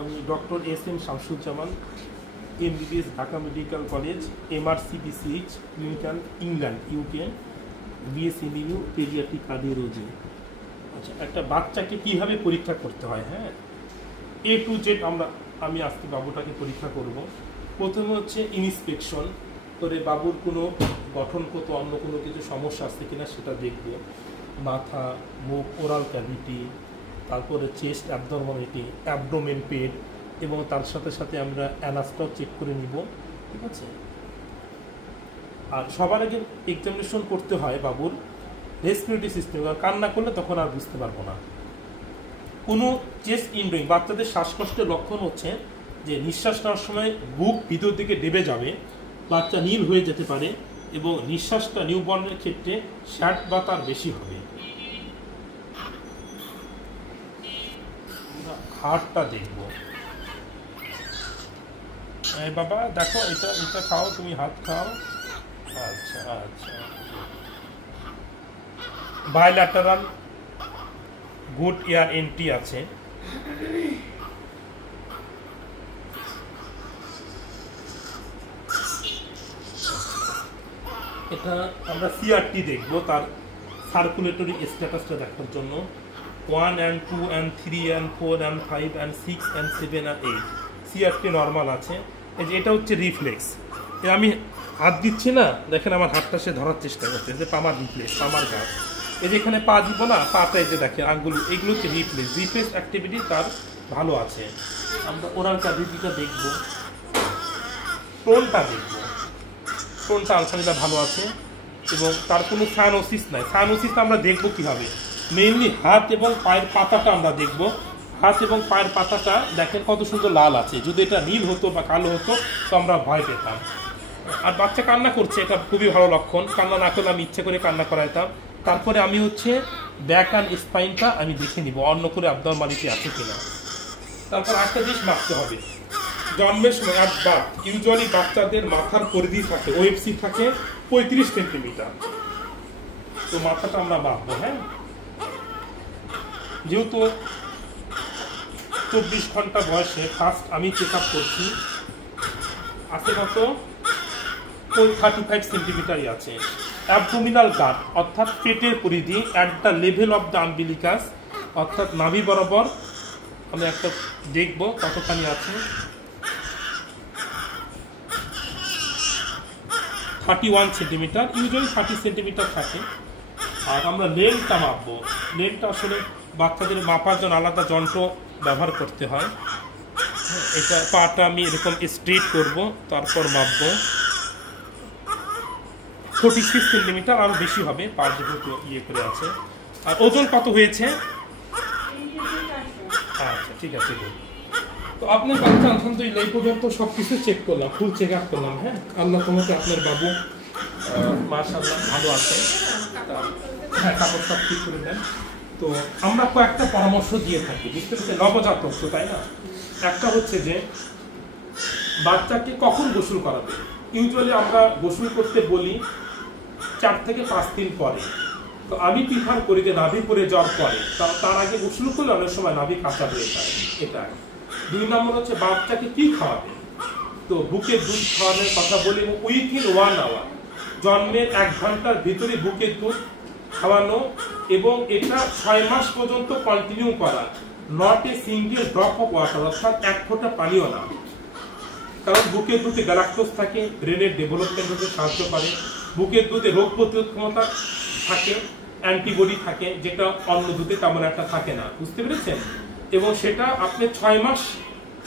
আমি doctor S M Shamsuzzaman, MBBS, Dhaka medical college, MRCP6 clinical, England, UK, BSMU paediatric cardiology. আচ্ছা, একটা বাচ্চাকে কীভাবে পরীক্ষা করতে হয়, হ্যাঁ, A to Z আমি আজকে বাবুটাকে পরীক্ষা করব। প্রথমে হচ্ছে ইনস্পেকশন করে বাবুর কোনো গঠনগত অন্য কোনো কিছু সমস্যা আছে কিনা সেটা দেখব। মাথা, মুখ, ওরাল ক্যাভিটি, তারপরে চেস্ট অ্যাবডোমিনালিটি, অ্যাবডোমেন, পেট, এবং তার সাথে সাথে আমরা অ্যানাসটাও চেক করে নিব, ঠিক আছে। আর সবার আগে এক্সামিনেশন করতে হয় বাবুর রেসপিরেটরি সিস্টেম। কান্না করলে তখন আর বুঝতে পারবো না। কোনো চেস্ট ইনড্রয়িং, বাচ্চাদের শ্বাসকষ্টের লক্ষণ হচ্ছে যে নিঃশ্বাস নেওয়ার সময় বুক ভিতর দিকে ডেবে যাবে, বাচ্চা নীল হয়ে যেতে পারে, এবং নিঃশ্বাসটা নিউবর্নের ক্ষেত্রে 60 বা তার বেশি হবে। হার্টটা দেখব। বাবা দেখো, এটা খাও, তুমি হাত খাও। আচ্ছা আচ্ছা, বাইল্যাটারাল গুড এয়ার এন্ট্রি আছে। এটা আমরা CRT দেখব, তার সার্কুলেটরি স্ট্যাটাসটা দেখার জন্য। 1 and 2 and 3 and 4 and 5 and 6 and 7 and 8 CRT normal আছে। এই যে এটা হচ্ছে রিফ্লেক্স। আমি হাত দিচ্ছি না, দেখেন আমার হাতটা সে ধরার চেষ্টা করছে, যে পামার রিফ্লেক্স, পামার গাছ। এই যে এখানে পা দিব না, পাটা এই যে দেখেন আঙ্গুল, এগুলো হচ্ছে রিফ্লেক্স। রিফ্লেক্স অ্যাক্টিভিটি তার ভালো আছে। আমরা ওরাল ক্যাভিটিটা দেখব, টোনটা দেখব, টোনটা আলহামদুলিল্লাহ ভালো আছে, এবং তার কোনো সায়ানোসিস নাই। সায়ানোসিস আমরা দেখব কীভাবে, মেইনলি হাত এবং পায়ের পাতাটা আমরা দেখব। হাত এবং পায়ের পাতাটা দেখেন কত সুন্দর লাল আছে। যদি এটা নীল হতো বা কালো হতো তো আমরা ভয় পেতাম। আর বাচ্চা কান্না করছে, এটা খুবই ভালো লক্ষণ। কান্না না করলে আমি ইচ্ছে করে কান্না করাইতাম। তারপরে আমি হচ্ছে ব্যাক অ্যান্ড স্পাইনটা আমি দেখে নিব, অন্য করে অ্যাবনরমালিটি আছে কিনা। তারপর একটা জিনিস মাপতে হবে, জন্মের সময় একবার ইউজুয়ালি বাচ্চাদের মাথার পরিধি থাকে, OFC থাকে 35 সেন্টিমিটার। তো মাথাটা আমরা মাপবো, হ্যাঁ। যেহেতু 24 ঘন্টা বয়সে ফার্স্ট আমি চেক আপ করছি, আছে কত 35 সেন্টিমিটারই আছে। অ্যাবডোমিনাল গাট অর্থাৎ পেটের পরিধি at the level of the umbilicus, অর্থাৎ নাভি বরাবর আমি একটা দেখবো কতখানি আছে। 31 সেন্টিমিটার, ইউজুয়ালি 30 সেন্টিমিটার থাকে। আর আমরা লেন্থটা মাপবো। লেন্থটা আসলে বাচ্চাদের মাপার জন্য আলাদা যন্ত্র ব্যবহার করতে হয়। এটা পাটা আমি এরকম স্ট্রেট করব, তারপর মাপবো। 46 সেন্টিমিটার, আরও বেশি হবে, পার যেহেতু ইয়ে করে আছে। আর ওজন কত হয়েছে? আচ্ছা ঠিক আছে। তো আপনার বাচ্চা আলহামদুলিল্লাহ এই পর্যন্ত সব কিছু চেক করলাম, ফুল চেক আপ করলাম, হ্যাঁ। আল্লাহ তোমাকে আপনার বাবু মাশাআল্লাহ ভালো আছে, হ্যাঁ, কাপড় সব ঠিক করে দেন। তো আমরা কয়েকটা পরামর্শ দিয়ে থাকি, বুঝতে পারছি, নবজাতক তো, তাই না। একটা হচ্ছে যে বাচ্চাকে কখন গোসল করাবে। ইউজুয়ালি আমরা গোসল করতে বলি 4 থেকে 5 দিন পরে। তো আমি প্রিফার করি যে নাভি পরে যাওয়ার পরে, তার আগে গোসল করলে অনেক সময় নাভি কাঁচা হয়ে যায়। এটা 2 নম্বর হচ্ছে বাচ্চাকে কি খাওয়াবে। তো বুকের দুধ খাওয়ানোর কথা বলি, উইথিন 1 আওয়ার, জন্মের 1 ঘন্টার ভিতরে বুকের দুধ খাওয়ানো, এবং এটা 6 মাস পর্যন্ত কন্টিনিউ করা। Not a single drop of water, অর্থাৎ 1 ফোঁটা পানিও না। কারণ বুকের দুধে গ্যালাক্টোজ থাকে, ব্রেনের ডেভেলপমেন্ট হতে সাহায্য করে। বুকের দুধে রোগ প্রতিরোধ ক্ষমতা থাকে, অ্যান্টিবডি থাকে, যেটা অন্য দুধে তেমন একটা থাকে না, বুঝতে পেরেছেন। এবং সেটা আপনি 6 মাস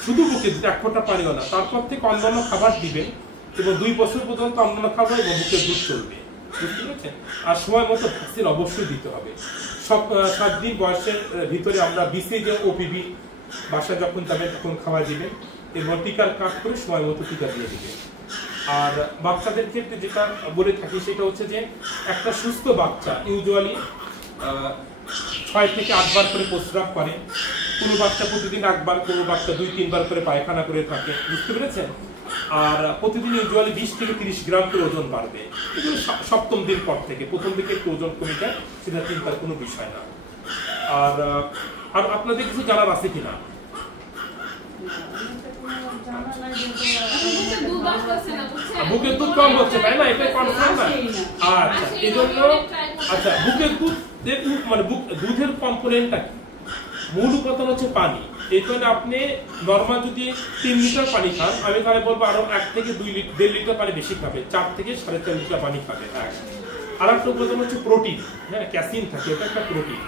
শুধু বুকের দুধ, 1 ফোঁটা পানিও না। তারপর থেকে অন্যান্য খাবার দিবেন, এবং 2 বছর পর্যন্ত অন্যান্য খাবার এবং বুকের দুধ চলবে, বুঝতে পেরেছেন। আর সময় মতো ভ্যাকসিন অবশ্যই দিতে হবে। 7 দিন বয়সের ভিতরে আমরা BCG OPV বাসায় যখন যাবেন তখন খাওয়া দিবেন, এবং টিকার কাজ করে সময় মতো টিকা দিয়ে দিবেন। আর বাচ্চাদের ক্ষেত্রে যেটা বলে থাকি সেটা হচ্ছে যে একটা সুস্থ বাচ্চা ইউজুয়ালি 6 থেকে 8 বার করে প্রস্রাব করে। কোনো বাচ্চা প্রতিদিন 1 বার, কোনো বাচ্চা 2-3 বার করে পায়খানা করে থাকে, বুঝতে পেরেছেন। আর প্রতিদিন ইউজুয়ালি 20 থেকে 30 গ্রাম করে ওজন বাড়বে। এগুলো 7ম দিন পর থেকে, প্রথম দিকে একটু ওজন কমে যায়, সেটা চিন্তার কোনো বিষয় না। আর আপনাদের কিছু জানার আছে কিনা? বুকের দুধ কম হচ্ছে তাই না, এটা কনফার্ম না? আচ্ছা এই জন্য আচ্ছা বুকের দুধ মানে দুধের কম্পোনেন্টটা কি? মূল উপাদান হচ্ছে পানি। এই জন্য আপনি নর্মাল যদি 3 লিটার পানি খান, আমি তাহলে বলবো আরো 1 থেকে 1.5 লিটার পানি বেশি খাবে, 4 থেকে 4.5 লিটার পানি খাবে। আর একটা উপাদান হচ্ছে প্রোটিন, হ্যাঁ ক্যাসিন থাকে, এটা একটা প্রোটিন।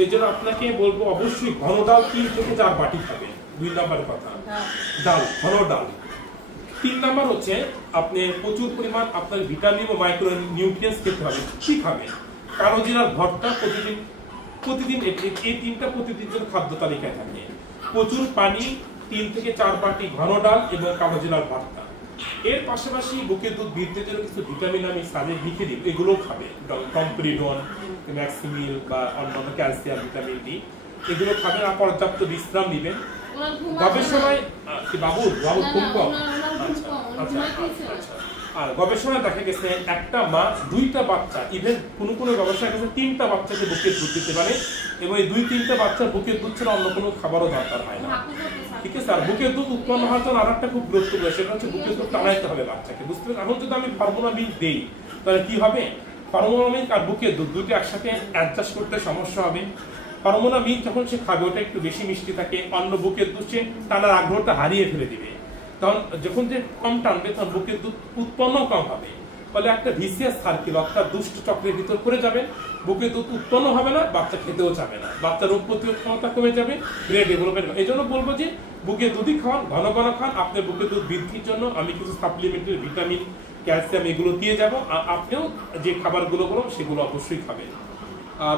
এই জন্য আপনাকে বলবো অবশ্যই ঘন ডাল 3 থেকে 4 বাটি খাবে। 2 নম্বরের কথা ডাল, ঘন ডাল। 3 নাম্বার হচ্ছে আপনি প্রচুর পরিমাণ আপনার ভিটামিন ও মাইক্রো নিউট্রিয়েন্টস খেতে হবে। কি খাবেন? কালো জিরার ভর্তা প্রতিদিন এই 3টা প্রতিদিনের খাদ্য তালিকায় থাকে। প্রচুর পানি, 3 থেকে 4 বাটি ঘন ডাল এবং কালো জিরার ভর্তা। এর পাশাপাশি বুকের দুধ বৃদ্ধির জন্য কিছু ভিটামিন আমি সাজে লিখে দিই, এগুলো খাবে। কম্পরিডন, ম্যাক্সিমিল বা অন্যান্য ক্যালসিয়াম, ভিটামিন ডি এগুলো খাবেন। আর পর্যাপ্ত বিশ্রাম নেবেন। গবেষণায় বাবু খুব কম। আর গবেষণায় দেখা গেছে একটা মা 2টা বাচ্চা, ইভেন কোনো গবেষণা গেছে 3টা বাচ্চাকে বুকের দুধ দিতে পারে, এবং এই 2-3টা বাচ্চার বুকের দুধ ছাড়া অন্য কোনো খাবারও দরকার হয় না। ঠিক আছে। আর বুকের দুধ উৎপন্ন হওয়ার জন্য আর একটা খুব গুরুত্বপূর্ণ, সেটা হচ্ছে বুকের দুধ টানাইতে হবে বাচ্চাকে, বুঝতে পারছেন? এখন যদি আমি ফর্মুলা মিল্ক দেই তাহলে কি হবে? ফর্মুলা মিল্ক আর বুকের দুধ দুটো একসাথে অ্যাডজাস্ট করতে সমস্যা হবে। ফর্মুলা মিল্ক যখন সে খাবে ওটা একটু বেশি মিষ্টি থাকে, অন্য বুকের দুধ সে টানার আগ্রহটা হারিয়ে ফেলে দিবে। তখন যখন যে কম টানবে তখন বুকের দুধ উৎপন্ন কম হবে, ফলে একটা ভিসিয়াস সার্কেল অর্থাৎ দুষ্ট চক্রের ভিতর পড়ে যাবে। বুকের দুধ উৎপন্ন হবে না, বাচ্চা খেতেও যাবে না, বাচ্চার রোগ প্রতিরোধ ক্ষমতা কমে যাবে, ব্রেন ডেভেলপমেন্ট। এই জন্য বলবো যে বুকের দুধই খাওয়ান, ঘন ঘন খান। আপনার বুকের দুধ বৃদ্ধির জন্য আমি কিছু সাপ্লিমেন্টারি ভিটামিন, ক্যালসিয়াম এগুলো দিয়ে যাবো। আর আপনিও যে খাবারগুলো বললাম সেগুলো অবশ্যই খাবেন।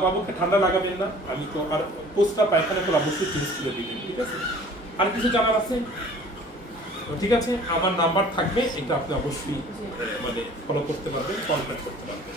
বাবুকে ঠান্ডা লাগাবেন না, আমি তো আর পোস্টটা পায়খানা করে অবশ্যই চেঞ্জ করে দিবেন। ঠিক আছে? আর কিছু জানার আছে? ঠিক আছে, আমার নাম্বার থাকবে, এটা আপনি অবশ্যই মানে ফলো করতে পারবেন, কন্ট্যাক্ট করতে পারবেন।